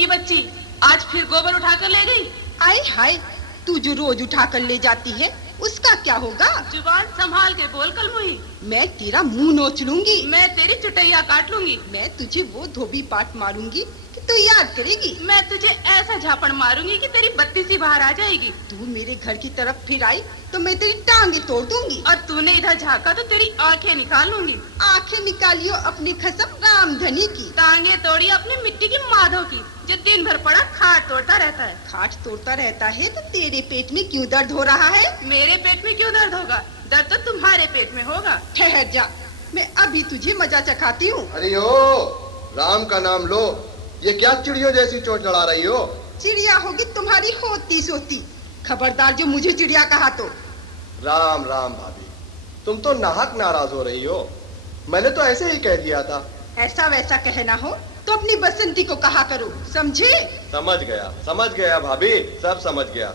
की बच्ची आज फिर गोबर उठा कर ले गई। आए हाय, तू जो रोज उठा कर ले जाती है उसका क्या होगा? जुबान संभाल के बोल कलमुही। मैं तेरा मुंह नोच लूंगी। मैं तेरी चुटैया काट लूंगी। मैं तुझे वो धोबी पाट मारूंगी कि तू याद करेगी। मैं तुझे ऐसा झापड़ मारूंगी कि तेरी बत्ती सी बाहर आ जाएगी। तू मेरे घर की तरफ फिर आई तो मैं तेरी टांगे तोड़ दूंगी। और तूने इधर झाँका तो तेरी आंखें निकाल लूंगी। आंखें निकालियो अपनी कसम रामधनी की। टांगे तोड़ी अपनी मिट्टी की माधव की, जो दिन भर पड़ा खाट तोड़ता रहता है। खाट तोड़ता रहता है तो तेरे पेट में क्यों दर्द हो रहा है? मेरे पेट में क्यों दर्द होगा? दर्द तो तुम्हारे पेट में होगा। ठहर जा, मैं अभी तुझे मजा चखाती हूँ। अरे ओ, राम का नाम लो। ये क्या चिड़ियों जैसी चोट लड़ा रही हो? चिड़िया होगी तुम्हारी होती सोती। खबरदार जो मुझे चिड़िया कहा तो। राम राम भाभी, तुम तो नाहक नाराज हो रही हो। मैंने तो ऐसे ही कह दिया था। ऐसा वैसा कहना हो तो अपनी बसंती को कहा करो, समझे? समझ गया भाभी, सब समझ गया।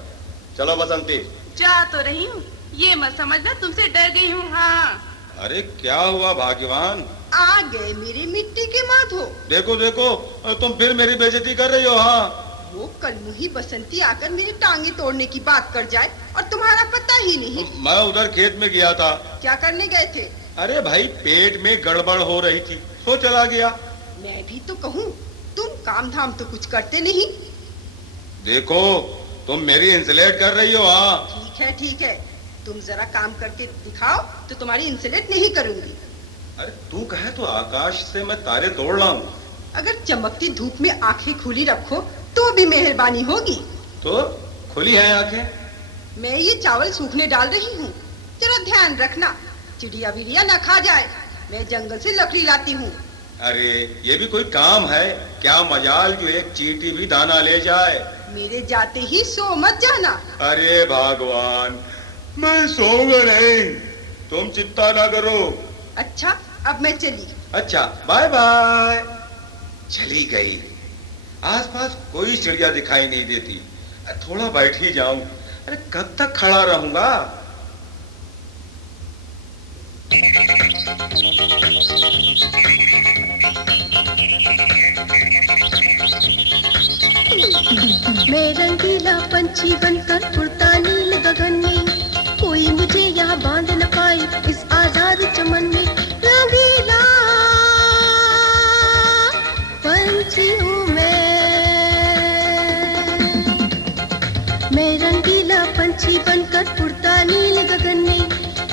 चलो बसंती। जा तो रही हूँ, ये मत समझना तुमसे डर गई हूँ। हाँ। अरे क्या हुआ भाग्यवान? आ गए मेरे मिट्टी के माधो। देखो देखो, तुम फिर मेरी बेइज्जती कर रही हो। हाँ, वो कलमुही बसंती आकर मेरी टांगे तोड़ने की बात कर जाए और तुम्हारा पता ही नहीं। मैं उधर खेत में गया था। क्या करने गए थे? अरे भाई, पेट में गड़बड़ हो रही थी तो चला गया। मैं भी तो कहूँ, तुम काम धाम तो कुछ करते नहीं। देखो, तुम मेरी इंसल्ट कर रही हो। हाँ ठीक है, तुम जरा काम करके दिखाओ तो तुम्हारी इंसल्ट नहीं करूंगी। अरे तू कहे तो आकाश से मैं तारे तोड़ लाऊं। अगर चमकती धूप में आंखें खुली रखो तो भी मेहरबानी होगी। तो खुली है आंखें। मैं ये चावल सूखने डाल रही हूँ, जरा ध्यान रखना चिड़िया विड़िया न खा जाए। मैं जंगल से लकड़ी लाती हूँ। अरे ये भी कोई काम है क्या? मजाल जो एक चींटी भी दाना ले जाए। मेरे जाते ही सो मत जाना। अरे भगवान, मैं सोऊंगा नहीं, तुम चिंता ना करो। अच्छा, अब मैं चली। अच्छा, बाय बाय। चली गई। आसपास कोई चिड़िया दिखाई नहीं देती। थोड़ा बैठ ही जाऊं। अरे कब तक खड़ा रहूंगा? मैं रंगीला पंछी बनकर उड़ता नील गगन में, कोई मुझे यहाँ बांध न पाए इस आजाद चमन में। रंगीला पंछी हूँ मैं रंगीला पंछी बनकर उड़ता नील गगन में,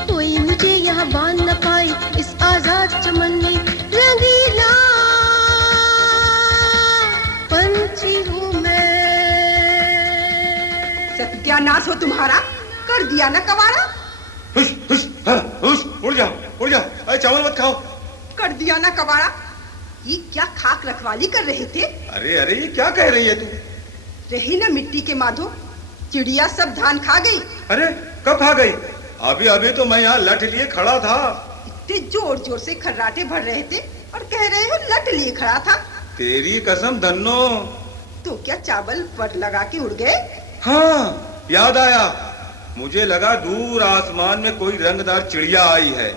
कोई मुझे यहाँ बांध न पाए इस आजाद चमन में। रंगीला पंछी हूँ मैं। सत्यानाश हो तुम्हारा, कर दिया ना कवाड़ा। हुश हुश, हाँ, हुश, उड़ जाओ उड़ जाओ। अरे चावल मत खाओ। कर दिया ना कवाड़ा। ये क्या खाक रखवाली कर रहे थे? अरे अरे, ये क्या कह रही है तू? रही ना मिट्टी के माधो, चिड़िया सब धान खा गई। अरे कब खा गई? अभी अभी तो मैं यहाँ लठ लिए खड़ा था। इतने जोर जोर से खर्राटे भर रहे थे और कह रहे हो लठ लिए खड़ा था। तेरी कसम धन्नो। तो क्या चावल पर लगा के उड़ गए? हाँ, याद आया। मुझे लगा दूर आसमान में कोई रंगदार चिड़िया आई है।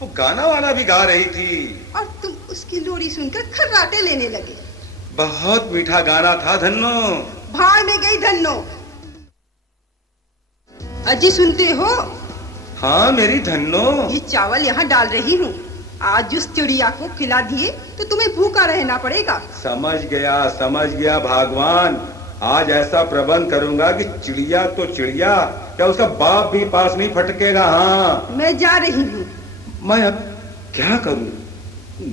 वो गाना वाला भी गा रही थी और तुम उसकी लोरी सुनकर खर्राटे लेने लगे। बहुत मीठा गाना था धन्नो। भाड़ में गई धन्नो। अजी सुनते हो? हाँ मेरी धन्नो। ये चावल यहाँ डाल रही हूँ, आज उस चिड़िया को खिला दिए तो तुम्हें भूखा रहना पड़ेगा। समझ गया भगवान। आज ऐसा प्रबंध करूंगा कि चिड़िया तो चिड़िया, क्या उसका बाप भी पास नहीं फटकेगा। हाँ, मैं जा रही हूँ। मैं अब क्या करूं?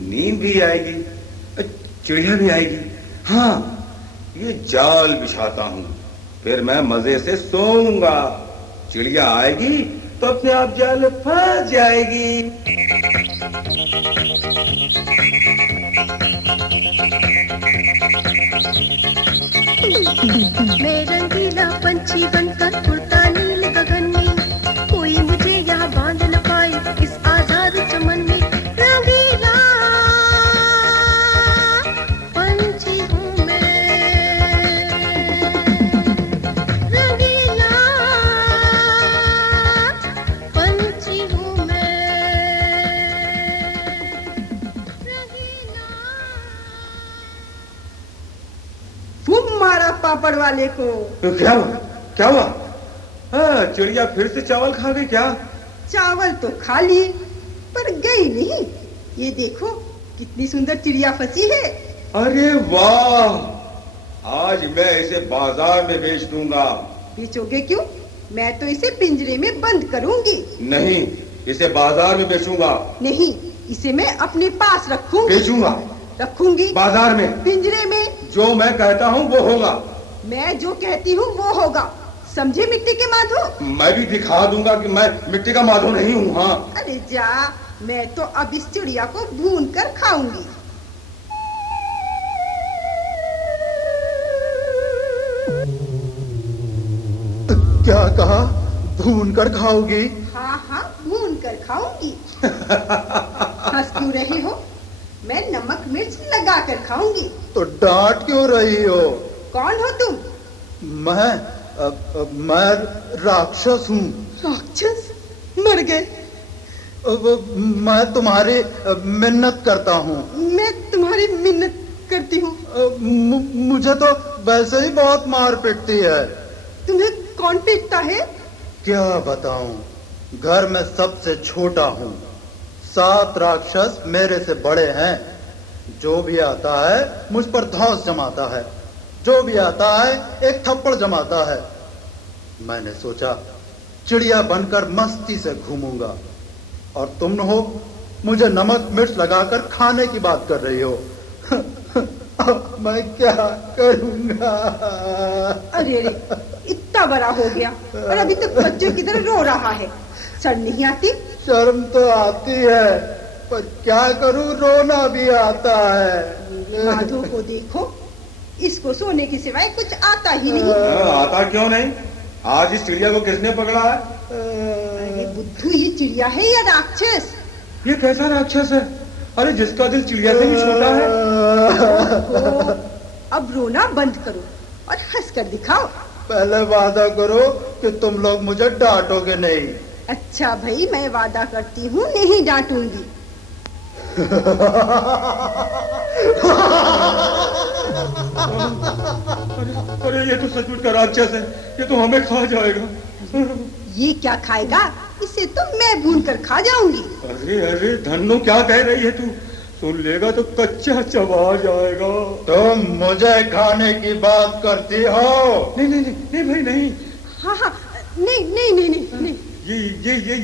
नींद भी आएगी, चिड़िया भी आएगी। हाँ, ये जाल बिछाता हूँ, फिर मैं मजे से सोऊंगा। चिड़िया आएगी तो अपने आप जाल फंस जाएगी। मैं रंगीला पंछी बनकर उड़ता नील गगन में, कोई मुझे यहाँ बांध न पाए इस आजाद चमन में। रंगीला पंछी हूँ मैं, रंगीला पंछी हूँ मैं, रंगीला। वाले को। तो क्या हुआ, क्या हुआ? हाँ, चिड़िया फिर से चावल खा गई क्या? चावल तो खा लिए पर गई नहीं। ये देखो कितनी सुंदर चिड़िया फंसी है। अरे वाह, आज मैं इसे बाजार में बेच दूंगा। बेचोगे क्यों? मैं तो इसे पिंजरे में बंद करूंगी। नहीं, इसे बाजार में बेचूंगा। नहीं, इसे मैं अपने पास रखूंगी। बेचूंगा। रखूंगी बाजार में, पिंजरे में। जो मैं कहता हूँ वो होगा। मैं जो कहती हूँ वो होगा, समझे मिट्टी के माधो? मैं भी दिखा दूंगा कि मैं मिट्टी का माधो नहीं हूँ। हाँ, अरे जा, मैं तो अब इस चिड़िया को भून कर खाऊंगी। क्या कहा? भून कर खाओगी? हाँ हाँ, भून कर खाऊंगी। हंस क्यों रही हो? मैं नमक मिर्च लगा कर खाऊंगी। तो डांट क्यों रही हो? कौन हो तुम? मैं राक्षस हूँ। राक्षस? मर गए? मैं तुम्हारी मिन्नत करता हूँ। मैं तुम्हारी मिन्नत करती हूँ? मुझे तो वैसे ही बहुत मार पीटती है। तुम्हें कौन पीटता है? क्या बताऊं, घर में सबसे छोटा हूँ। 7 राक्षस मेरे से बड़े हैं। जो भी आता है मुझ पर धौंस जमाता है, जो भी आता है एक थप्पड़ जमाता है। मैंने सोचा चिड़िया बनकर मस्ती से घूमूंगा, और तुम हो मुझे नमक मिर्च लगाकर खाने की बात कर रही हो। मैं क्या करूंगा? अरे अरे, इतना बड़ा हो गया और अभी तक बच्चे की तरह रो रहा है। शर्म नहीं आती? शर्म तो आती है, पर क्या करूं, रोना भी आता है। माधो को देखो, इसको सोने के सिवाय कुछ आता ही नहीं। आता क्यों नहीं? आज इस चिड़िया को किसने पकड़ा है? अरे बुद्धू, ये चिड़िया है या राक्षस? ये कैसा राक्षस है? अरे जिसका दिल चिड़िया से भी छोटा है। अब रोना बंद करो और हंस कर दिखाओ। पहले वादा करो कि तुम लोग मुझे डांटोगे नहीं। अच्छा भाई, मैं वादा करती हूँ नहीं डांटूंगी। अरे ये तो सचमुच का राक्षस है, ये तो हमें खा जाएगा। ये क्या खाएगा? इसे तो मैं भून कर खा जाऊंगी। अरे अरे धन्नो, क्या कह रही है तू? सुन लेगा तो कच्चा चबा जाएगा। तुम मुझे खाने की बात करती हो? नहीं नहीं नहीं, नहीं भाई नहीं। हाँ हाँ, नहीं नहीं नहीं नहीं, नहीं।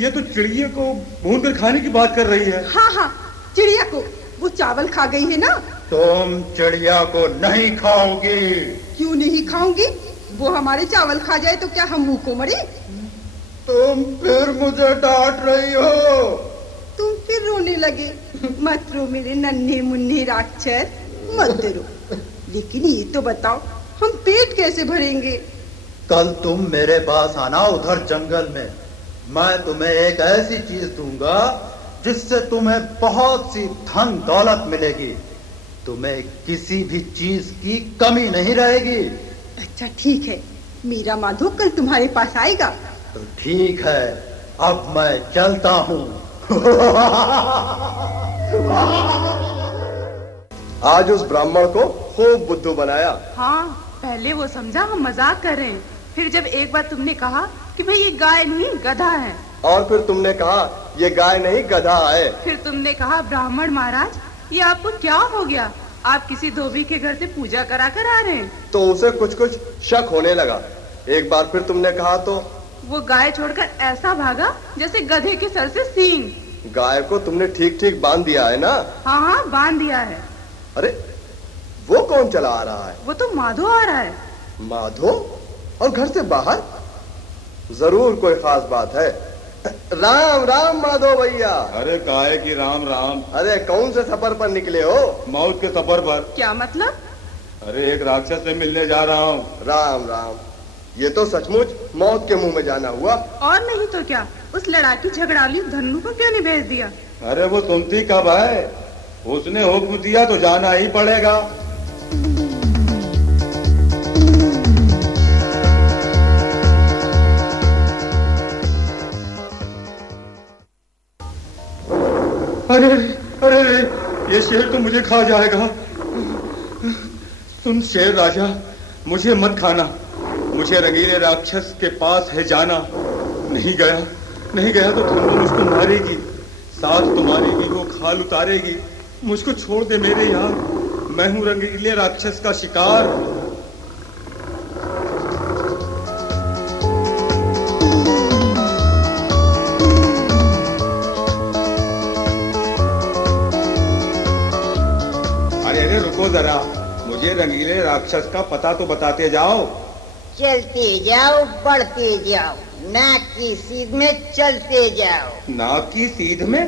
ये तो चिड़िया को भून कर खाने की बात कर रही है। हाँ हाँ, चिड़िया को। वो चावल खा गई है ना। तुम चिड़िया को नहीं खाओगी। क्यों नहीं खाऊंगी? वो हमारे चावल खा जाए तो क्या हम मुंह को मरे? तुम फिर मुझे डांट रही हो। तुम फिर रोने लगे। मत रो मेरे नन्हे मुन्ने राक्षस, मत रो। लेकिन ये तो बताओ, हम पेट कैसे भरेंगे? कल तुम मेरे पास आना उधर जंगल में। मैं तुम्हें एक ऐसी चीज दूंगा जिससे तुम्हें बहुत सी धन दौलत मिलेगी। तुम्हें किसी भी चीज की कमी नहीं रहेगी। अच्छा ठीक है, मेरा माधो कल तुम्हारे पास आएगा। तो ठीक है, अब मैं चलता हूँ। आज उस ब्राह्मण को खूब बुद्धू बनाया। हाँ, पहले वो समझा हम मजाक कर रहे हैं, फिर जब एक बार तुमने कहा कि भाई ये गाय नहीं गधा है, और फिर तुमने कहा ये गाय नहीं गधा है, फिर तुमने कहा ब्राह्मण महाराज ये आपको क्या हो गया, आप किसी धोबी के घर से पूजा करा कर आ रहे हैं। तो उसे कुछ कुछ शक होने लगा। एक बार फिर तुमने कहा तो वो गाय छोड़कर ऐसा भागा जैसे गधे के सर से सींग। गाय को तुमने ठीक ठीक बांध दिया है ना? हाँ हाँ, बांध दिया है। अरे वो कौन चला आ रहा है? वो तो माधो आ रहा है। माधो? और घर से बाहर? जरूर कोई खास बात है। राम राम माधो भैया। अरे काहे की राम राम। अरे कौन से सफर पर निकले हो? मौत के सफर पर। क्या मतलब? अरे एक राक्षस से मिलने जा रहा हूँ। राम राम, ये तो सचमुच मौत के मुंह में जाना हुआ। और नहीं तो क्या, उस लड़ाकी झगड़ाली धन्नू को क्यों नहीं भेज दिया? अरे वो सुनती कब है, उसने हुक्म दिया तो जाना ही पड़ेगा। अरे अरे अरे, ये शेर तो मुझे खा जाएगा। सुन शेर राजा, मुझे मत खाना, मुझे रंगीले राक्षस के पास है जाना। नहीं गया, नहीं गया तो धन्नो मुझको मारेगी, साथ तो मारेगी, वो खाल उतारेगी। मुझको छोड़ दे मेरे यार, मैं हूं रंगीले राक्षस का शिकार। अरे रुको जरा, मुझे रंगीले राक्षस का पता तो बताते जाओ। चलते जाओ, बढ़ते जाओ, नाक की सीध में चलते जाओ। नाक की सीध में?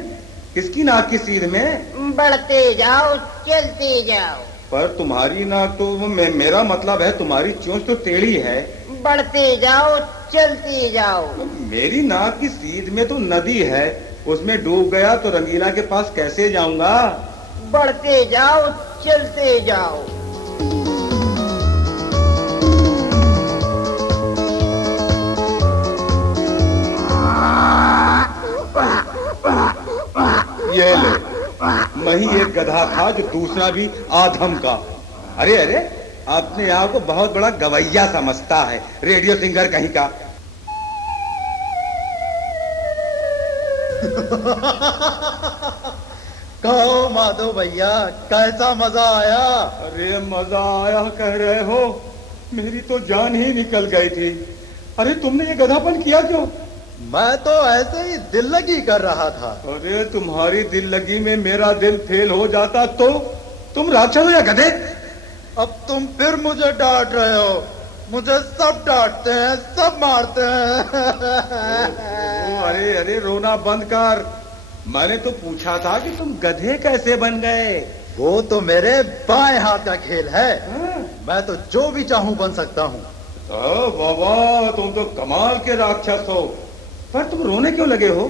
किसकी नाक की सीध में? बढ़ते जाओ, चलते जाओ। पर तुम्हारी नाक तो मेरा मतलब है तुम्हारी चोंच तो टेढ़ी है। बढ़ते जाओ, चलते जाओ। मेरी नाक की सीध में तो नदी है, उसमें डूब गया तो रंगीला के पास कैसे जाऊंगा? बढ़ते जाओ, चलते जाओ। ये ले, मैं ही एक गधा था जो दूसरा भी आधम का। अरे अरे, अपने आप को बहुत बड़ा गवैया समझता है, रेडियो सिंगर कहीं का। कहो माधव भैया, कैसा मजा आया? अरे मजा आया कह रहे हो, मेरी तो जान ही निकल गई थी। अरे तुमने ये गधापन किया क्यों? मैं तो ऐसे ही दिल लगी कर रहा था। अरे तुम्हारी दिल लगी में मेरा दिल फेल हो जाता तो? तुम राक्षस हो या गधे? अब तुम फिर मुझे डांट रहे हो। मुझे सब डांटते हैं, सब मारते हैं। अरे अरे रोना बंद कर। मैंने तो पूछा था कि तुम गधे कैसे बन गए। वो तो मेरे बाएं हाथ का खेल है। हाँ? मैं तो जो भी चाहूं बन सकता हूँ। वाह वाह, तुम तो कमाल के राक्षस हो। पर तुम रोने क्यों लगे हो?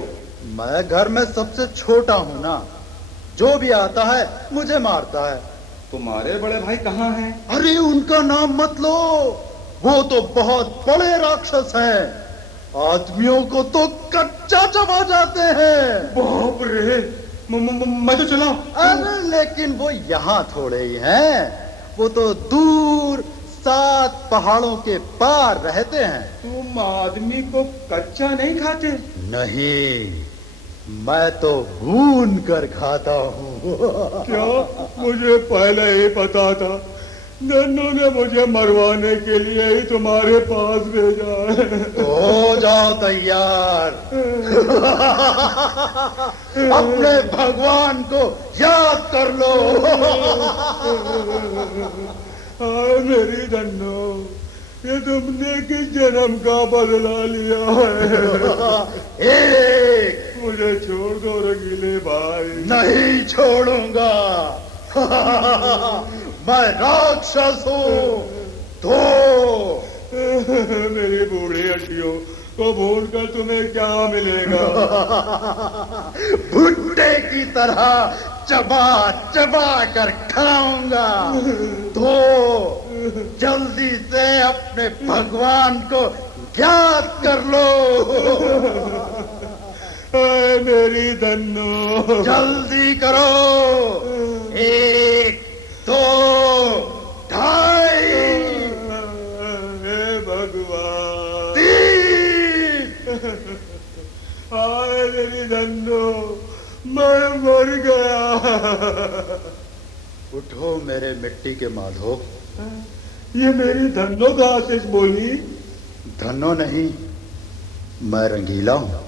मैं घर में सबसे छोटा हूँ ना, जो भी आता है मुझे मारता है। तुम्हारे बड़े भाई कहाँ हैं? अरे उनका नाम मत लो, वो तो बहुत बड़े राक्षस हैं। आदमियों को तो कच्चा चबा जाते हैं। बाप रे, मैं तो चला। अरे लेकिन वो यहाँ थोड़े ही हैं, वो तो दूर 7 पहाड़ों के पार रहते हैं। तुम आदमी को कच्चा नहीं खाते? नहीं, मैं तो भून कर खाता हूँ। क्या? मुझे पहले ही पता था। नन्नू ने मुझे मरवाने के लिए ही तुम्हारे पास भेजा है। तो हो जाओ तैयार। अपने भगवान को याद कर लो। मेरी धन्नो, ये तुमने किस जन्म का बदला लिया है? एक मुझे छोड़ दो रंगीले भाई। नहीं छोड़ूंगा। मैं राक्षस हूँ। तो मेरी बूढ़ी हड्डियों को भून कर तुम्हें क्या मिलेगा? भुट्टे की तरह चबा चबा कर खाऊंगा। तो जल्दी से अपने भगवान को याद कर लो। मेरी धन्नो, जल्दी करो। 1 2 2.5 हे भगवान। 3 हाय मेरी धन्नो, मैं मर गया। उठो मेरे मिट्टी के माधो। ये मेरी धन्नो कहाँ से बोली? धनो नहीं, मैं रंगीला हूँ।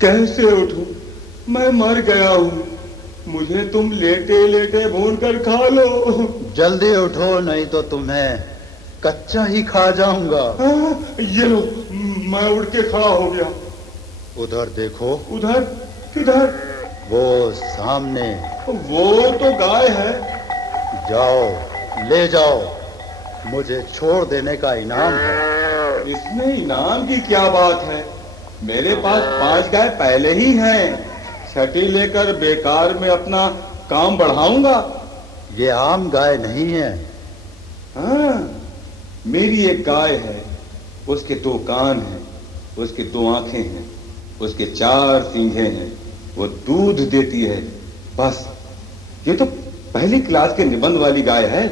कैसे उठूं? मैं मर गया हूँ। मुझे तुम लेटे लेटे भून कर खा लो। जल्दी उठो, नहीं तो तुम्हें कच्चा ही खा जाऊंगा। ये लो, मैं उठ के खड़ा हो गया। उधर देखो। उधर? किधर? वो सामने। वो तो गाय है। जाओ, ले जाओ, मुझे छोड़ देने का इनाम है। इसमें इनाम की क्या बात है? मेरे पास 5 गाय पहले ही हैं। छठी लेकर बेकार में अपना काम बढ़ाऊंगा। ये आम गाय नहीं है। हाँ, मेरी एक गाय है, उसके 2 कान हैं, उसके 2 आंखें हैं, उसके 4 सींगें हैं, वो दूध देती है। बस, ये तो पहली क्लास के निबंध वाली गाय है।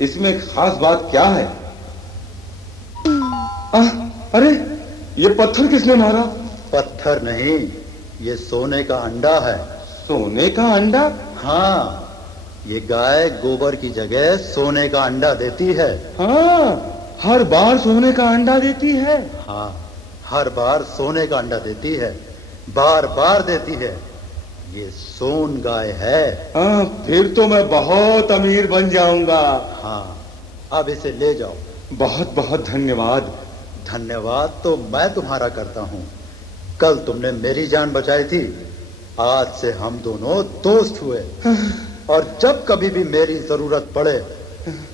इसमें खास बात क्या है? अरे ये पत्थर किसने मारा? पत्थर नहीं, ये सोने का अंडा है। सोने का अंडा? हाँ, ये गाय गोबर की जगह सोने का अंडा देती है। हाँ, हर बार सोने का अंडा देती है। हाँ, हर बार सोने का अंडा देती है, बार बार देती है। ये सोन गाय है। हाँ, फिर तो मैं बहुत अमीर बन जाऊंगा। हाँ, अब इसे ले जाओ। बहुत बहुत धन्यवाद। धन्यवाद तो मैं तुम्हारा करता हूँ। कल तुमने मेरी जान बचाई थी, आज से हम दोनों दोस्त हुए। और जब कभी भी मेरी जरूरत पड़े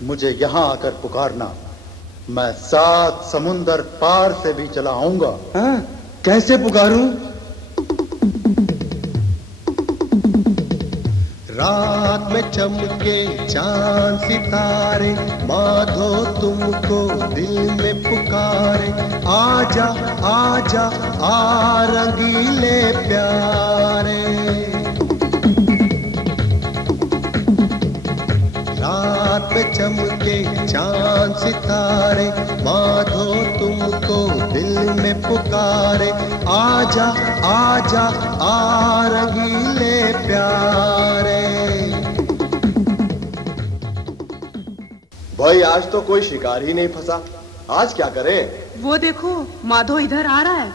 मुझे यहाँ आकर पुकारना, मैं 7 समुंदर पार से भी चला आऊंगा। हाँ, कैसे पुकारूं? रात में चमके चांद सितारे, माधो तुमको दिल में पुकारे। आजा आजा आ रंगीले प्यारे। रात में चमके चांद सितारे, माधो तुमको दिल में पुकारे। आजा आजा आ रंगीले प्यारे। भाई आज तो कोई शिकार ही नहीं फंसा, आज क्या करें? वो देखो माधो इधर आ रहा है।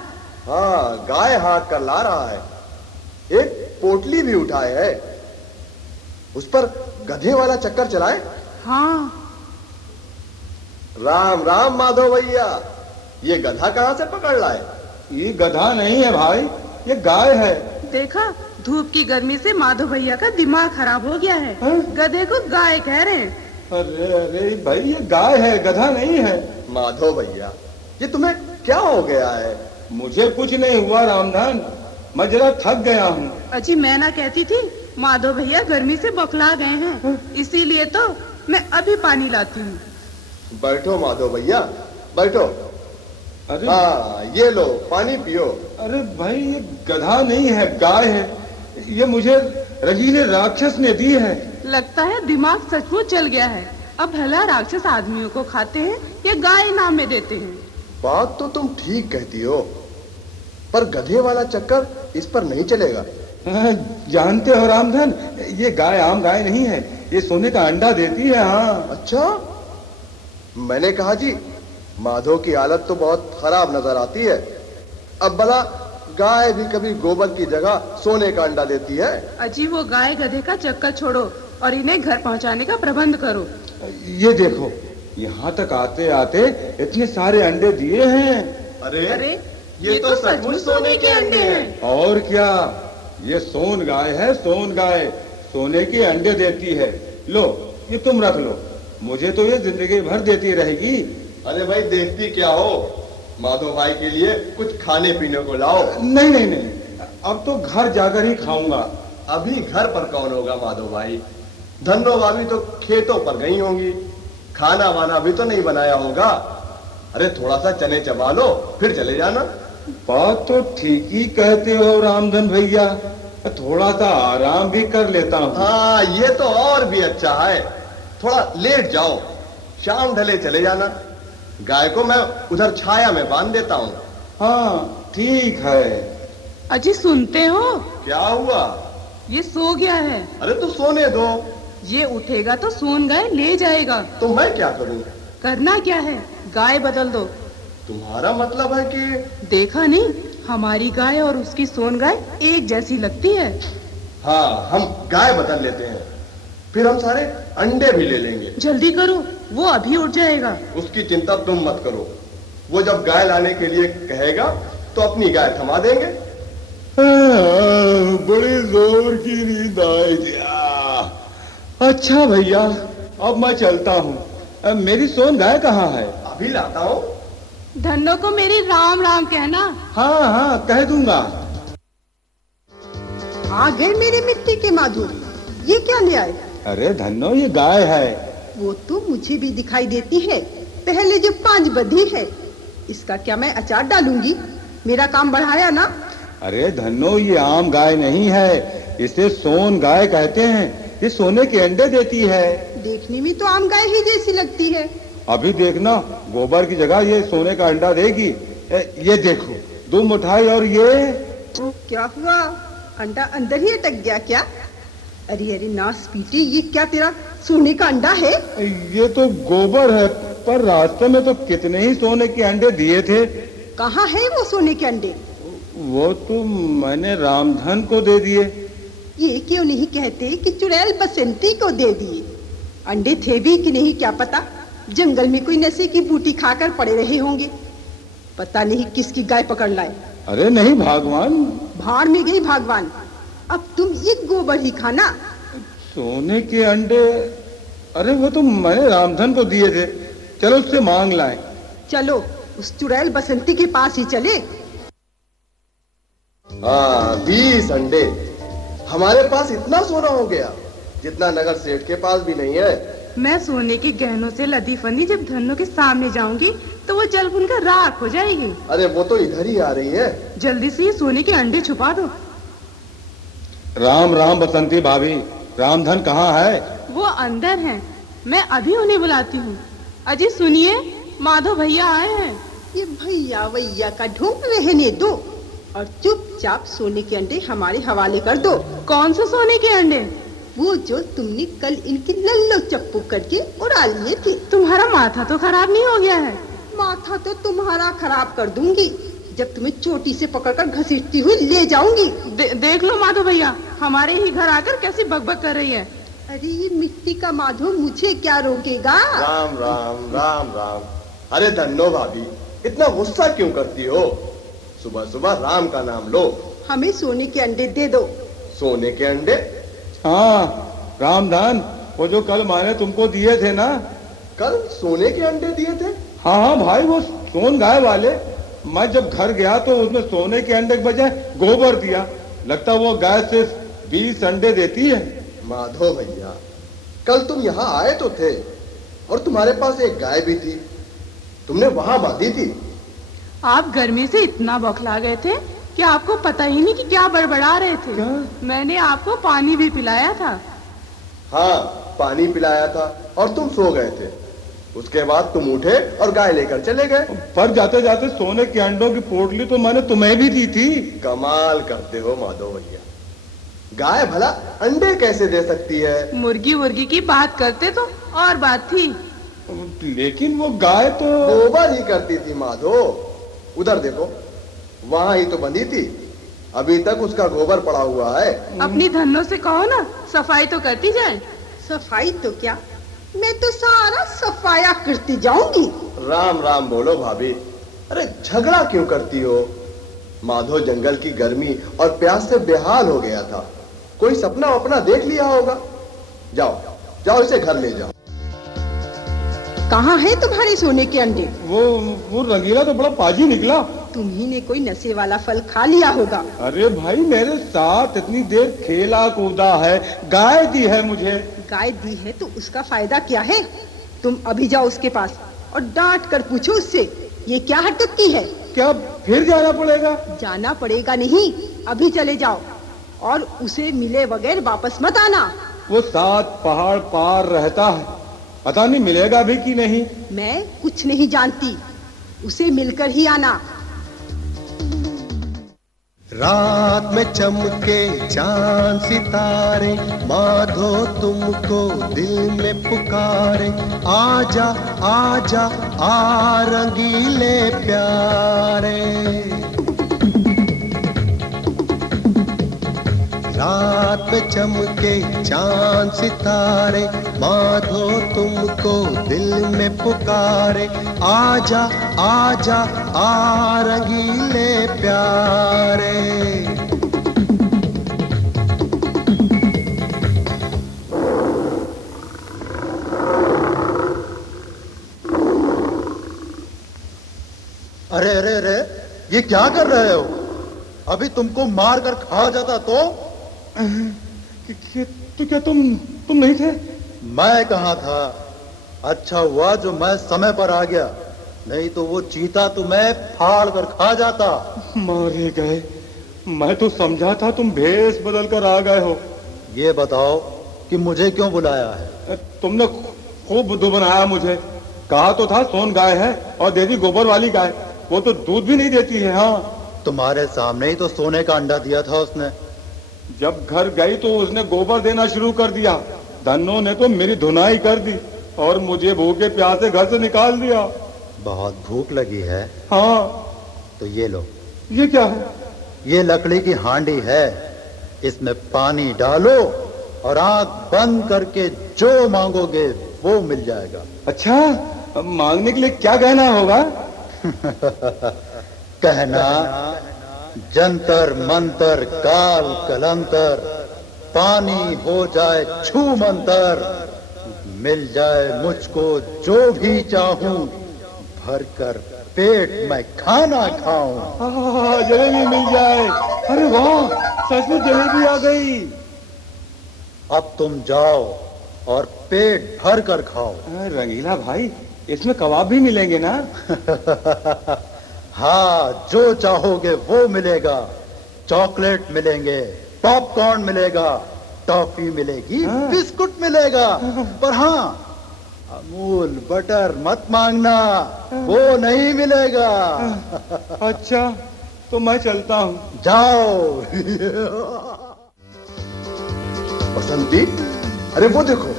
हाँ, गाय हाँक कर ला रहा है। एक पोटली भी उठाए है, उस पर गधे वाला चक्कर चलाए। हाँ। राम राम माधव भैया, ये गधा कहाँ से पकड़ लाए? ये गधा नहीं है भाई, ये गाय है। देखा, धूप की गर्मी से माधव भैया का दिमाग खराब हो गया है। हाँ? गधे को गाय कह रहे हैं। अरे अरे भाई, ये गाय है, गधा नहीं है। माधव भैया, ये तुम्हें क्या हो गया है? मुझे कुछ नहीं हुआ रामधन, मैं जरा थक गया हूँ। अजी मैं ना कहती थी माधव भैया गर्मी से बौखला गए हैं, इसीलिए तो मैं अभी पानी लाती हूँ। बैठो माधव भैया, बैठो। अरे हाँ, ये लो पानी पियो। अरे भाई, ये गधा नहीं है, गाय है। ये मुझे रजीले राक्षस ने दी है। लगता है दिमाग सचमुच चल गया है। अब भला राक्षस आदमियों को खाते हैं या गाय नाम में देते हैं? बात तो तुम ठीक कहती हो, पर गधे वाला चक्कर इस पर नहीं चलेगा। जानते हो रामधन, ये गाय आम गाय नहीं है, ये सोने का अंडा देती है। हाँ। अच्छा, मैंने कहा जी माधव की हालत तो बहुत खराब नजर आती है। अब भला गाय भी कभी गोबर की जगह सोने का अंडा देती है? अजी वो गाय गधे का चक्कर छोड़ो और इन्हें घर पहुंचाने का प्रबंध करो। ये देखो, यहाँ तक आते आते इतने सारे अंडे दिए हैं। अरे ये तो सचमुच सोने के अंडे हैं। और क्या, ये सोन गाय है, सोन गाय सोने के अंडे देती है। लो, ये तुम रख लो, मुझे तो ये जिंदगी भर देती रहेगी। अरे भाई, देखती क्या हो, माधव भाई के लिए कुछ खाने पीने को लाओ। नहीं नहीं नहीं, अब तो घर जाकर ही खाऊंगा। अभी घर पर कौन होगा माधव भाई? धन्नो भाभी तो खेतों पर गई होंगी, खाना वाना भी तो नहीं बनाया होगा। अरे थोड़ा सा चने चबा लो, फिर चले जाना। बात तो ठीक ही कहते हो रामधन भैया, थोड़ा सा आराम भी कर लेता हूँ। हाँ, ये तो और भी अच्छा है। थोड़ा लेट जाओ, शाम ढले चले जाना। गाय को मैं उधर छाया में बांध देता हूँ। हाँ ठीक है। अजी सुनते हो? क्या हुआ? ये सो गया है। अरे तो सोने दो। ये उठेगा तो सोन गाय ले जाएगा। तो मैं क्या करूँ? करना क्या है, गाय बदल दो। तुम्हारा मतलब है कि? देखा नहीं, हमारी गाय और उसकी सोन गाय एक जैसी लगती है। हाँ, हम गाय बदल लेते हैं, फिर हम सारे अंडे भी ले लेंगे। जल्दी करो, वो अभी उठ जाएगा। उसकी चिंता तुम मत करो, वो जब गाय लाने के लिए कहेगा तो अपनी गाय थमा देंगे। बड़े जोर की नींद आई थी। अच्छा भैया, अब मैं चलता हूँ। मेरी सोन गाय कहाँ है? अभी लाता हूँ। धन्नो को मेरी राम राम कहना। हाँ हाँ, कह दूंगा। आ गए मेरे मिट्टी के माधु, ये क्या ले आए? अरे धन्नो, ये गाय है। वो तो मुझे भी दिखाई देती है, पहले जो 5 बधी है। इसका क्या मैं अचार डालूंगी? मेरा काम बढ़ाया ना। अरे धन्नो, ये आम गाय नहीं है, इसे सोन गाय कहते हैं। ये सोने के अंडे देती है। देखने में तो आम गाय ही जैसी लगती है। अभी देखना, गोबर की जगह ये सोने का अंडा देगी। ये देखो, 2 मिठाई और ये। क्या हुआ, अंडा अंदर ही अटक गया क्या? अरे अरे नास पीटी, ये क्या तेरा सोने का अंडा है? ये तो गोबर है, पर रास्ते में तो कितने ही सोने के अंडे दिए थे। कहाँ है वो सोने के अंडे? वो तो मैंने रामधन को दे दिए। ये क्यों नहीं कहते कि चुड़ैल बसंती को दे दिए? अंडे थे भी कि नहीं क्या पता, जंगल में कोई नशे की बूटी खाकर पड़े रहे होंगे। पता नहीं किसकी गाय पकड़ लाए। अरे नहीं भगवान। भाड़ में गई भगवान, अब तुम एक गोबर ही खाना। सोने के अंडे, अरे वो तो मैंने रामधन को दिए थे, चलो उससे मांग लाए। चलो उस चुड़ैल बसंती के पास ही चले। हाँ, 20 अंडे। हमारे पास इतना सोना हो गया जितना नगर सेठ के पास भी नहीं है। मैं सोने के गहनों से लदी फंदी जब धन्नो के सामने जाऊंगी तो वो जल भुन कर राख हो जाएगी। अरे वो तो इधर ही आ रही है। जल्दी से ये सोने के अंडे छुपा दो। राम राम बसंती भाभी, रामधन कहाँ है? वो अंदर हैं, मैं अभी उन्हें बुलाती हूँ। अजी सुनिए, माधव भैया आए हैं। ये भैया वैया का ढोंग रहने दो और चुपचाप सोने के अंडे हमारे हवाले कर दो। कौन से सोने के अंडे? वो जो तुमने कल इनकी लल्लो चप्पू करके उड़ा लिए थे। तुम्हारा माथा तो खराब नहीं हो गया है? माथा तो तुम्हारा खराब कर दूंगी जब तुम्हें चोटी से पकड़कर घसीटती हुई ले जाऊंगी। देख लो माधव भैया, हमारे ही घर आकर कैसी बकबक कर रही है। अरे ये मिट्टी का माधव मुझे क्या रोकेगा? राम राम राम राम। अरे धन्नो भाभी, इतना गुस्सा क्यों करती हो? सुबह सुबह राम का नाम लो। हमें सोने के अंडे दे दो। सोने के अंडे? हाँ रामधन, वो जो कल मैंने तुमको दिए थे ना। कल सोने के अंडे दिए थे? हाँ हाँ भाई, वो सोन गाय वाले। मैं जब घर गया तो उसमें सोने के अंडे के बजाय गोबर दिया। लगता वो गाय सिर्फ 20 अंडे देती है। माधव भैया, कल तुम यहाँ आए तो थे और तुम्हारे पास एक गाय भी थी, तुमने वहां बांधी थी। आप गर्मी से इतना बौखला गए थे कि आपको पता ही नहीं कि क्या बड़बड़ा रहे थे। क्या? मैंने आपको पानी भी पिलाया था। हाँ, पानी पिलाया था और तुम सो गए थे। उसके बाद तुम उठे और गाय लेकर चले गए। पर जाते जाते सोने के अंडों की पोटली तो मैंने तुम्हें भी दी थी। कमाल करते हो माधव भैया, गाय भला अंडे कैसे दे सकती है? मुर्गी मुर्गी की बात करते तो और बात थी, लेकिन वो गाय तो गोबर ही करती थी माधव। उधर देखो, वहां ही तो बंधी थी, अभी तक उसका गोबर पड़ा हुआ है। अपनी धन्नो से कहो ना, सफाई तो करती जाए। सफाई तो क्या, मैं तो सारा सफाया करती जाऊंगी। राम राम बोलो भाभी। अरे झगड़ा क्यों करती हो? माधव जंगल की गर्मी और प्यास से बेहाल हो गया था, कोई सपना अपना देख लिया होगा। जाओ जाओ, इसे घर ले जाओ। कहाँ है तुम्हारे सोने के अंडे? वो रंगीला तो बड़ा पाजी निकला। तुम्ही ने कोई नशे वाला फल खा लिया होगा। अरे भाई, मेरे साथ इतनी देर खेला कूदा है, गाय दी है मुझे। गाय दी है तो उसका फायदा क्या है? तुम अभी जाओ उसके पास और डांट कर पूछो उससे ये क्या हरकत की है। क्या फिर जाना पड़ेगा? जाना पड़ेगा नहीं, अभी चले जाओ और उसे मिले बगैर वापस मत आना। वो 7 पहाड़ पार रहता है, पता नहीं मिलेगा भी कि नहीं। मैं कुछ नहीं जानती, उसे मिलकर ही आना। रात में चमके चांद सितारे, माधो तुमको दिल में पुकारे। आजा आजा आ रंगीले प्यारे। रात में चमके चांद सितारे, माधो तुमको दिल में पुकारे। आजा आजा आ रंगीले प्यारे। अरे अरे अरे, ये क्या कर रहे हो? अभी तुमको मार कर खा जाता तो? तो क्या तुम नहीं थे? मैं कहाँ था? अच्छा हुआ जो मैं समय पर आ गया, नहीं तो वो चीता तुम्हें फाड़ कर खा जाता। मारे गए, मैं तो समझा था तुम भेष बदल कर आ गए हो। ये बताओ, कि मुझे क्यों बुलाया है? तुमने खूब बुद्धू बनाया मुझे। कहा तो था सोन गाय है और दे दी गोबर वाली गाय। वो तो दूध भी नहीं देती है। हाँ, तुम्हारे सामने ही तो सोने का अंडा दिया था उसने। जब घर गई तो उसने गोबर देना शुरू कर दिया। धन्नो ने तो मेरी धुनाई कर दी और मुझे भूखे प्यासे घर से निकाल दिया। बहुत भूख लगी है? हाँ। तो ये लो। ये क्या है? ये लकड़ी की हांडी है, इसमें पानी डालो और आंख बंद करके जो मांगोगे वो मिल जाएगा। अच्छा, अब मांगने के लिए क्या कहना होगा? कहना जंतर मंतर काल कलंतर, पानी हो जाए छू मंतर, मिल जाए मुझको जो भी चाहूं, भरकर पेट में खाना खाऊं। जलेबी मिल जाए। अरे वाह, सच में जलेबी आ गई। अब तुम जाओ और पेट भर कर खाओ। रंगीला भाई, इसमें कबाब भी मिलेंगे ना? हाँ, जो चाहोगे वो मिलेगा। चॉकलेट मिलेंगे, पॉपकॉर्न मिलेगा, टॉफी मिलेगी, बिस्कुट मिलेगा। पर हाँ, अमूल बटर मत मांगना, वो नहीं मिलेगा। अच्छा, तो मैं चलता हूँ। जाओ। बसंती, अरे वो देखो,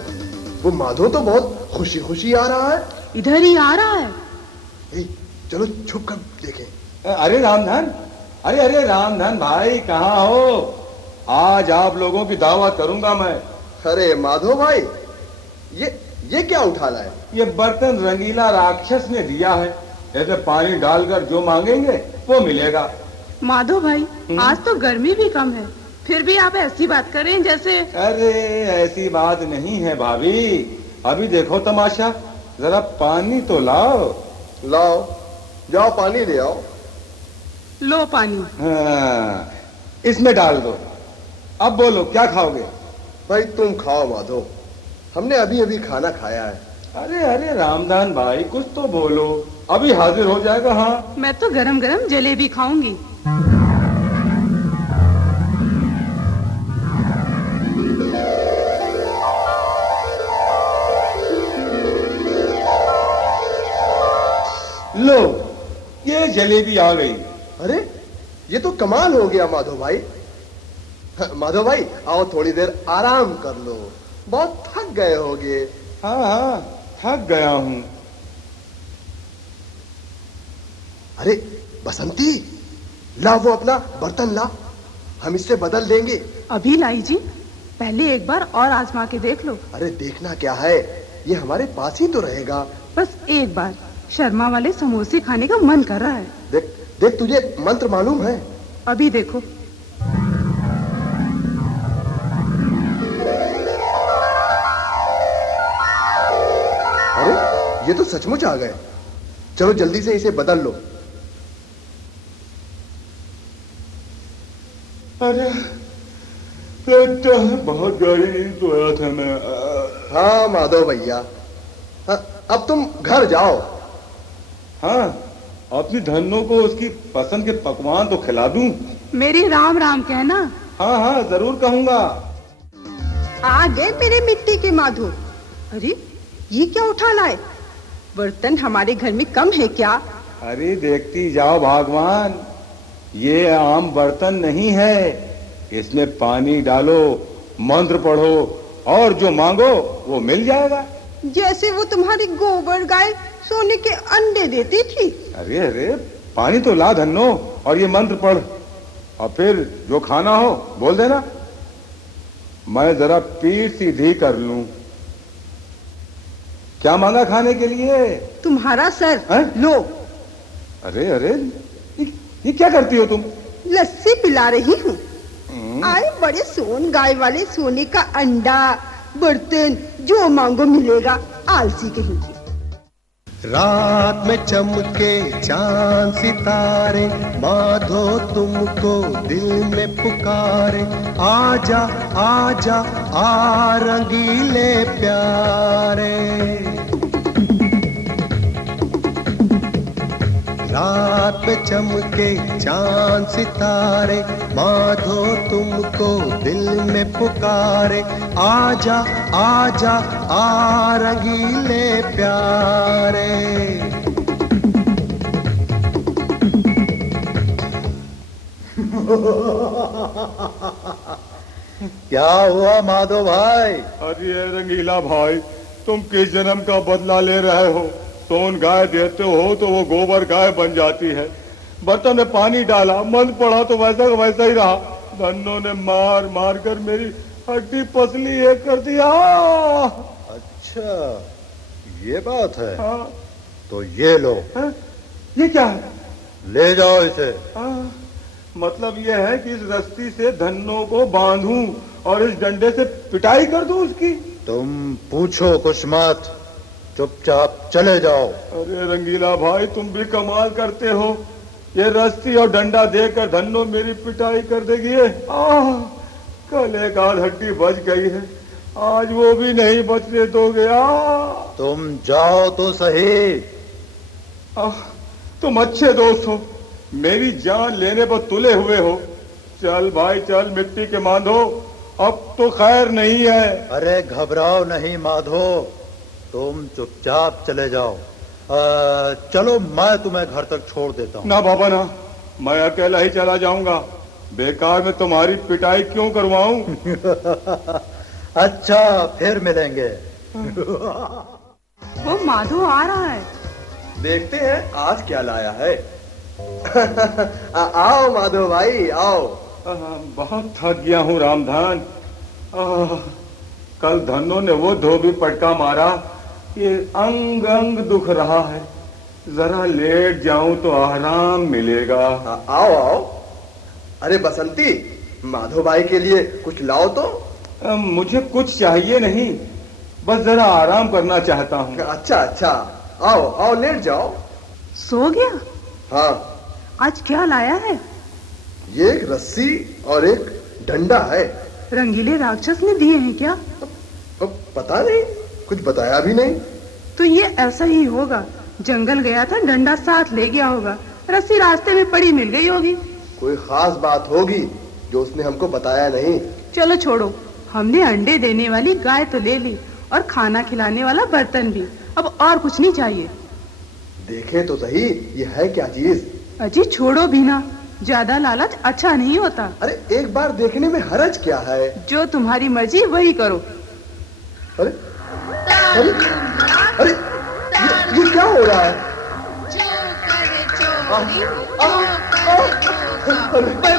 वो माधो तो बहुत खुशी खुशी आ रहा है। इधर ही आ रहा है। ए, चलो छुप कर देखें। अरे रामधन, अरे रामधन भाई, कहाँ हो? आज आप लोगों की दावत करूंगा मैं। अरे माधो भाई, ये क्या उठा लाए? ये बर्तन रंगीला राक्षस ने दिया है। ऐसे पानी डालकर जो मांगेंगे वो मिलेगा। माधो भाई, आज तो गर्मी भी कम है, फिर भी आप ऐसी बात करें जैसे। अरे ऐसी बात नहीं है भाभी, अभी देखो तमाशा। जरा पानी तो लाओ। लाओ, जाओ पानी ले आओ। लो पानी। हाँ, इसमें डाल दो। अब बोलो क्या खाओगे? भाई तुम खाओ माधो, हमने अभी अभी खाना खाया है। अरे रामदान भाई, कुछ तो बोलो, अभी हाजिर हो जाएगा। हाँ, मैं तो गरम गरम जलेबी खाऊंगी। लो, ये जलेबी आ गई। अरे ये तो कमाल हो गया माधो भाई। माधो भाई, आओ थोड़ी देर आराम कर लो, बहुत थक गए होगे। हाँ, थक गया हूँ। अरे बसंती, ला वो अपना बर्तन ला, हम इससे बदल देंगे। अभी लाई जी, पहले एक बार और आजमा के देख लो। अरे देखना क्या है, ये हमारे पास ही तो रहेगा। बस एक बार, शर्मा वाले समोसे खाने का मन कर रहा है। देख देख, तुझे मंत्र मालूम है? अभी देखो। अरे ये तो सचमुच आ गए। चलो जल्दी से इसे बदल लो। अरे लगता है बहुत गहरी नींद सोया था मैं। हाँ माधव भैया, हाँ, अब तुम घर जाओ। हाँ, अपनी धन्नो को उसकी पसंद के पकवान तो खिला दूं। मेरी राम राम कहना। हाँ, जरूर कहूंगा। आ गए मेरे मिट्टी के माधो। अरे ये क्या उठा लाए? बर्तन हमारे घर में कम है क्या? अरे देखती जाओ भगवान, ये आम बर्तन नहीं है। इसमें पानी डालो, मंत्र पढ़ो और जो मांगो वो मिल जाएगा। जैसे वो तुम्हारी गोबर गाय सोने के अंडे देती थी। अरे पानी तो ला धन्नो और ये मंत्र पढ़, और फिर जो खाना हो बोल देना। मैं जरा पीठ सीधी कर लूं। क्या मांगा खाने के लिए? तुम्हारा सर है? लो। अरे ये क्या करती हो तुम? लस्सी पिला रही हूँ। आए बड़े सोन गाय वाले, सोने का अंडा, बर्तन, जो मांगो मिलेगा, आलसी कहीं की। रात में चमके चांद सितारे, माधो तुमको दिल में पुकारे। आजा आजा आ रंगीले प्यारे। रात में चमके चांद सितारे, माधो तुमको दिल में पुकारे। आजा आजा आ रंगीले प्यारे। क्या हुआ माधव भाई? अरे रंगीला भाई, तुम किस जन्म का बदला ले रहे हो? सोन गाय देते हो तो वो गोबर गाय बन जाती है। बर्तन में पानी डाला, मन पड़ा तो वैसा का वैसा ही रहा। धन्नों ने मार मार कर मेरी हड्डी पसली एक कर दिया। अच्छा, ये बात है। हाँ। तो ये लो। है? ये क्या है? ले जाओ इसे। मतलब ये है कि इस रस्सी से धन्नों को बांधूं और इस डंडे से पिटाई कर दूं उसकी? तुम पूछो कुछ मत, चुपचाप चले जाओ। अरे रंगीला भाई, तुम भी कमाल करते हो। ये रस्सी और डंडा देकर धन्नो मेरी पिटाई कर देगी। कल एक आध हड्डी बच गई है, आज वो भी नहीं बचने दोगे। तुम जाओ तो सही। तुम अच्छे दोस्त हो, मेरी जान लेने पर तुले हुए हो। चल भाई चल, मिट्टी के मांधो, अब तो खैर नहीं है। अरे घबराओ नहीं माधो, तुम चुपचाप चले जाओ। चलो मैं तुम्हें घर तक छोड़ देता हूँ। ना बाबा ना, मैं अकेला ही चला जाऊंगा। बेकार में तुम्हारी पिटाई क्यों करवाऊं? अच्छा, फिर मिलेंगे। वो माधो आ रहा है। देखते हैं आज क्या लाया है। आओ माधव भाई आओ। बहुत थक गया हूँ रामधान। कल धन्नो ने वो धोबी पटका मारा, ये अंग अंग दुख रहा है। जरा लेट जाऊं तो आराम मिलेगा। आओ आओ। अरे बसंती, माधव भाई के लिए कुछ लाओ तो। मुझे कुछ चाहिए नहीं, बस जरा आराम करना चाहता हूँ। अच्छा अच्छा, आओ आओ लेट जाओ। सो गया? हाँ। आज क्या लाया है? ये एक रस्सी और एक डंडा है। रंगीले राक्षस ने दिए हैं क्या? पता नहीं, कुछ बताया भी नहीं। तो ये ऐसा ही होगा, जंगल गया था, डंडा साथ ले गया होगा, रस्सी रास्ते में पड़ी मिल गई होगी। कोई खास बात होगी जो उसने हमको बताया नहीं। चलो छोड़ो, हमने अंडे देने वाली गाय तो ले ली और खाना खिलाने वाला बर्तन भी, अब और कुछ नहीं चाहिए। देखे तो सही, ये है क्या चीज? अजी छोड़ो भी ना, ज्यादा लालच अच्छा नहीं होता। अरे एक बार देखने में हरज क्या है? जो तुम्हारी मर्जी वही करो। अरे अरे अरे, ये क्या हो रहा है?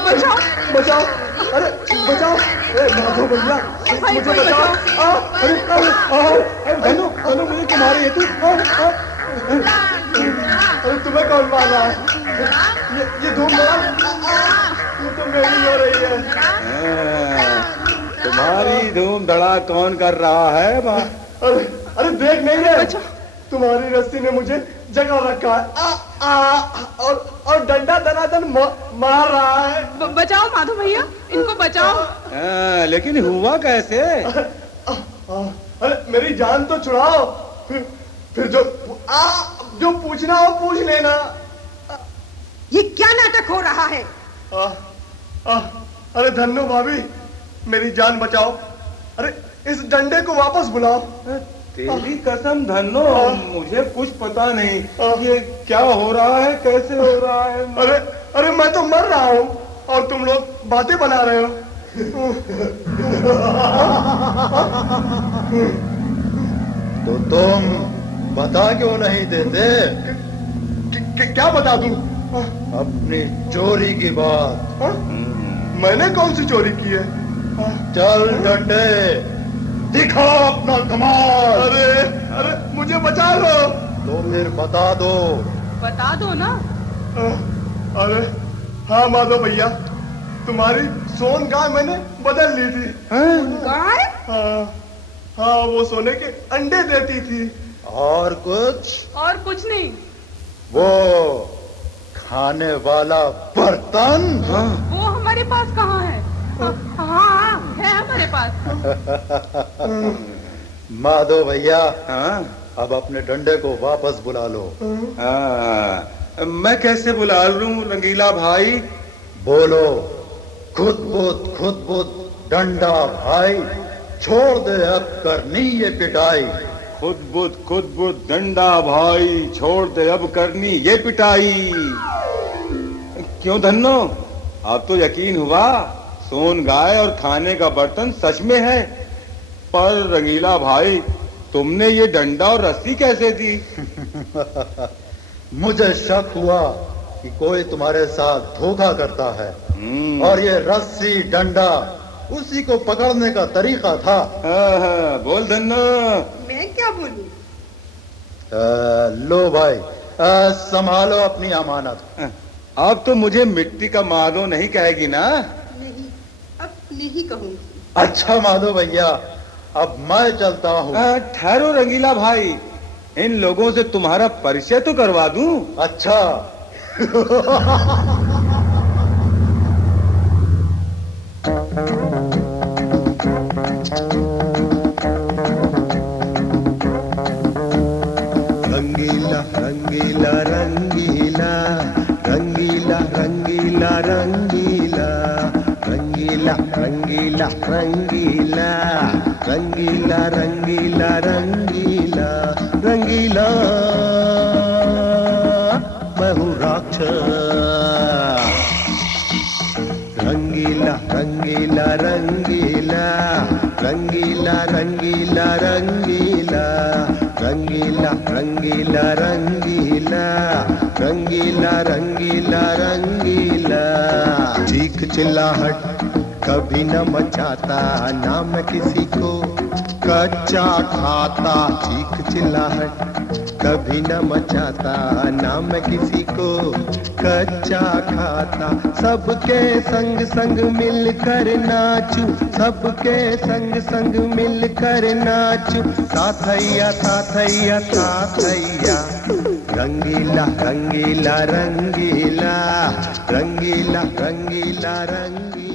बचाओ बचाओ, अरे बचाओ, माधव भैया मुझे बचाओ। अरे धन्नो, धन्नो मुझे क्यों मारी है तू? अरे तुम्हें कौन मारा है? ये धूम ये तो मेरी हो रही है। तुम्हारी धूम धड़ा कौन कर रहा है? अरे अरे देख नहीं रहे, तुम्हारी रस्सी ने मुझे जगा रखा है। और डंडा दनादन मार रहा है। बचाओ माधव भैया, इनको बचाओ। लेकिन हुआ कैसे? अरे मेरी जान तो छुड़ाओ, फिर जो पूछना हो पूछ लेना। ये क्या नाटक हो रहा है? अरे धन्नो भाभी, मेरी जान बचाओ। अरे इस डंडे को वापस बुलाओ। तेरी कसम धन्नो, मुझे कुछ पता नहीं ये क्या हो रहा है, कैसे हो रहा है। अरे अरे मैं तो मर रहा हूँ और तुम लोग बातें बना रहे हो। तो तुम बता क्यों नहीं देते? क्या बता दूं? अपनी चोरी की बात। मैंने कौन सी चोरी की है? चल डंडे, दिखा अपना कमाल। अरे अरे मुझे बचा लो। तो फिर बता दो। बता दो ना। अरे हाँ माधव भैया, तुम्हारी सोन गाय मैंने बदल ली थी। गाय? हाँ, वो सोने के अंडे देती थी। और कुछ? और कुछ नहीं। वो खाने वाला बर्तन? वो हमारे पास कहाँ है? हाँ है हमारे पास। माधव भैया, हाँ? अब अपने डंडे को वापस बुला लो। मैं कैसे बुला लूं रंगीला भाई? बोलो, खुद बुद डंडा भाई, छोड़ दे अब करनी ये पिटाई। खुद बुद डंडा भाई, छोड़ दे अब करनी ये पिटाई। क्यों धन्नो, अब तो यकीन हुआ सोन गाय और खाने का बर्तन सच में है। पर रंगीला भाई, तुमने ये डंडा और रस्सी कैसे दी? मुझे शक हुआ कि कोई तुम्हारे साथ धोखा करता है, और ये रस्सी डंडा उसी को पकड़ने का तरीका था। बोल धन्नो। मैं क्या बोलूं? लो भाई, संभालो अपनी अमानत। अब तो मुझे मिट्टी का माधो नहीं कहेगी ना? नहीं, अब नहीं कहूंगी। अच्छा माधो भैया, अब मैं चलता हूँ। ठहरो रंगीला भाई, इन लोगों से तुम्हारा परिचय तो करवा दूं। अच्छा। रंगीला रंगीला रंगीला रंगीला रंगीला रंगीला रंगीला रंगीला रंगीला रंगीला रंगीला रंगीला रंगीला मैं हूँ राक्षस। रंगीला रंगीला रंगीला रंगीला रंगीला रंगीला रंगीला रंगीला रंगीला रंगीला रंगीला रंगीला। चीख चिल्लाहट कभी न मचाता, ना मैं किसी को कच्चा खाता। चीख चिल्लाहट कभी न मचाता, ना मैं किसी को कच्चा खाता। सबके संग संग मिलकर नाचूं, सबके संग संग मिलकर नाचूं। साथैया साथैया साथैया। रंगीला रंगीला रंगीला रंगीला रंगीला रंगीला।